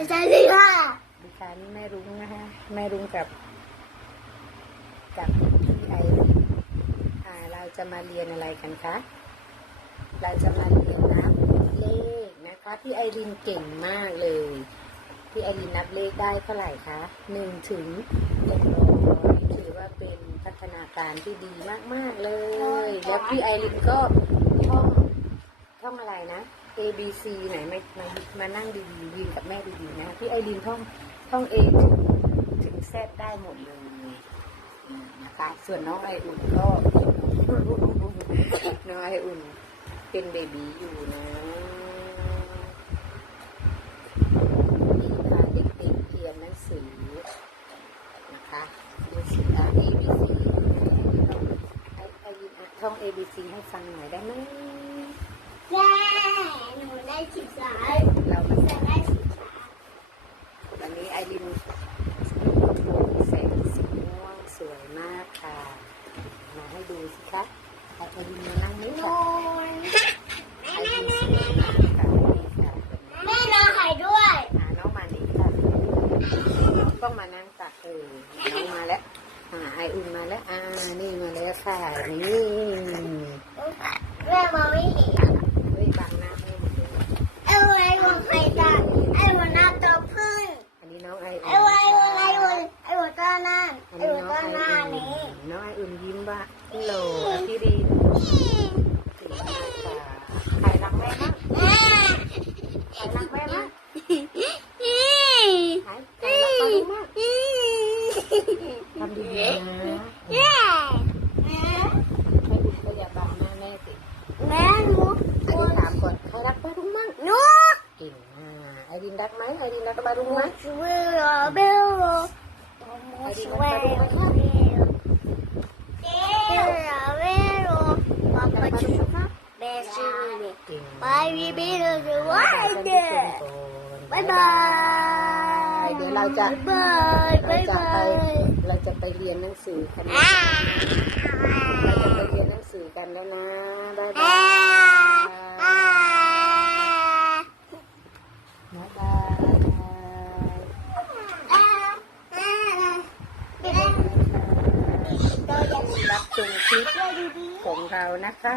สวัสดีค่ะดิฉันแม่รุ้งนะคะแม่รุ้งกับ กับพี่ไออ่าเราจะมาเรียนอะไรกันคะ เราจะมาเรียนนับเลขนะคะพี่ไอรินเก่งมากเลย พี่ไอรินนับเลขได้เท่าไหร่คะหนึ่งถึงหนึ่งร้อยถือว่าเป็นพัฒนาการที่ดีมากๆเลย แล้วพี่ไอรินก็ท่องท่ องอะไรนะ A B C ไหนมามามานั่งดีๆยืนกับแม่ดีๆนะพี่ไอรินท่องท่อง A ถึงถึง Z ได้หมดเลยนะคะส่วนน้องไออุ่นก็น้องไออุ่นเป็นเบบีอยู่นะนี่พาเด็กๆเรียนหนังสือนะคะดูสิอะ A B C ไอไอรินอะท่อง A B C ให้ฟังหน่อยได้ไหม หนูได้สิบสามเรามาจะได้สิบสามวันนี้ไอรินแสงสีม่วงสวยมากค่ะ มาให้ดูสิคะไอรินมานั่งนี่นค่ะอนไอรินสวยมากค่ะนี่ค่ะแม่นอนไข่ด้วยอ่าน้องมานี่ค่ะต้องมานั่งตักเออน้องมาแล้วอ่าไออุ่นมาแล้วอ่านี่มาแล้วค่ะนี่ ว่าฮัลโหลพี่รีนใครรักแม่มากแม่ใครรักแม่มากนี่ใครใครรักป้าลูกมากทำดีนะแม่ให้บุญก็อย่าบังหน้าแม่สิแม่หนูอันนี้ถามก่อนใครรักป้าลูกมากหนูเก่งอะไอรินรักไหมไอรินรักป้าลูกไหมช่วยเราเบลช่วยเราเบลเบลเราเบลปะปะชุบเบลช่วย เก่งไปวีบีเราจะว่าเด้อบายบายเดี๋ยวเราจะบายเราบายจะบาไปยเราจะไปเรียนหนังสือกันนะอ่าเราจะไปเรียนหนังสือกันแล้วนะบ๊ายบายบ๊ายบาย รับชมคลิปของเรานะคะ